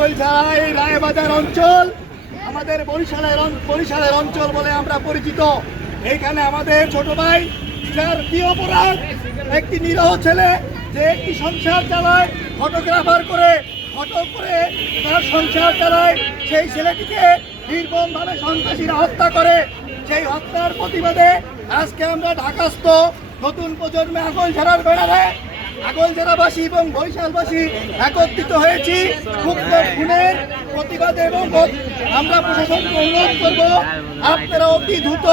আগৈলঝাড়া এই রায়বাজার অঞ্চল আমাদের বরিশালের অঞ্চল বলে আমরা পরিচিত। এইখানে আমাদের ছোট ভাই যার কি অপরাধ, একটি নিরহ ছেলে যে একটি সংসার চালায়, ফটোগ্রাফার করে ফটো করে তার সংসার চালায়, সেই ছেলেটিকে নির্মমভাবে সন্ত্রাসীরা হত্যা করে। সেই হত্যার প্রতিবাদে আজকে আমরা ঢাকাস্থ নতুন প্রজন্মে আগৈলঝাড়ার ব্যানারে আগৈলঝাড়াবাসী এবং বরিশালবাসী একত্রিত হয়েছি খুনের প্রতিবাদে। এবং আমরা প্রশাসনকে অনুরোধ করব, আপনারা অতি দ্রুত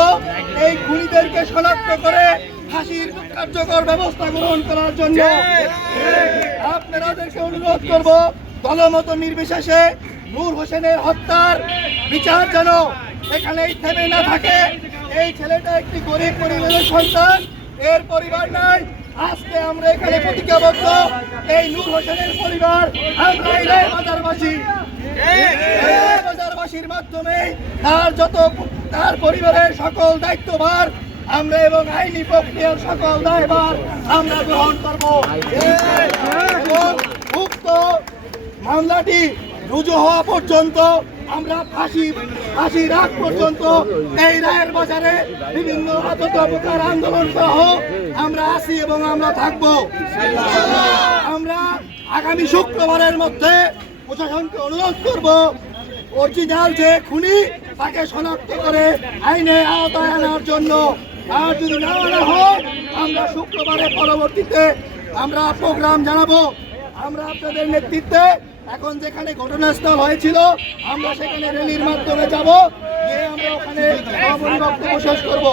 এই খুনিদেরকে শনাক্ত করে ফাঁসির কার্যকর ব্যবস্থা গ্রহণ করার জন্য আপনাদেরকে অনুরোধ করব, দলমত নির্বিশেষে নূর হোসেনের হত্যার বিচার যেন এখানেই থেমে না থাকে। এই ছেলেটা একটি গরিব পরিবারের সন্তান, এর পরিবার নাই। আজকে আমরা এখানে প্রতিজ্ঞাবদ্ধ, এই নূর হোসেনের পরিবার আমরা এই বাজারবাসীর মাধ্যমে তার পরিবারের সকল দায়িত্বভার আমরা এবং আইনি প্রক্রিয়ার সকল দায়ভার আমরা গ্রহণ করব। উক্ত মামলাটি রুজু হওয়া পর্যন্ত আমরা ফাঁসির আগ পর্যন্ত এই রায়ের বাজারে বিভিন্ন প্রকার আন্দোলন করা হোক, আমরা আছি এবং আমরা থাকব। আমরা আগামী শুক্রবারের মধ্যে প্রশাসনকে অনুরোধ করব, অরিজিনাল যে খুনি তাকে শনাক্ত করে আইনে আওতায় আনার জন্য। আর যদি না আনা হয়, আমরা শুক্রবারের পরবর্তীতে আমরা প্রোগ্রাম জানাবো। আমরা আপনাদের নেতৃত্বে এখন যেখানে ঘটনাস্থল হয়েছিল আমরা সেখানে র্যালির মাধ্যমে যাব, গিয়ে আমরা ওখানে বক্তব্য শেষ করব।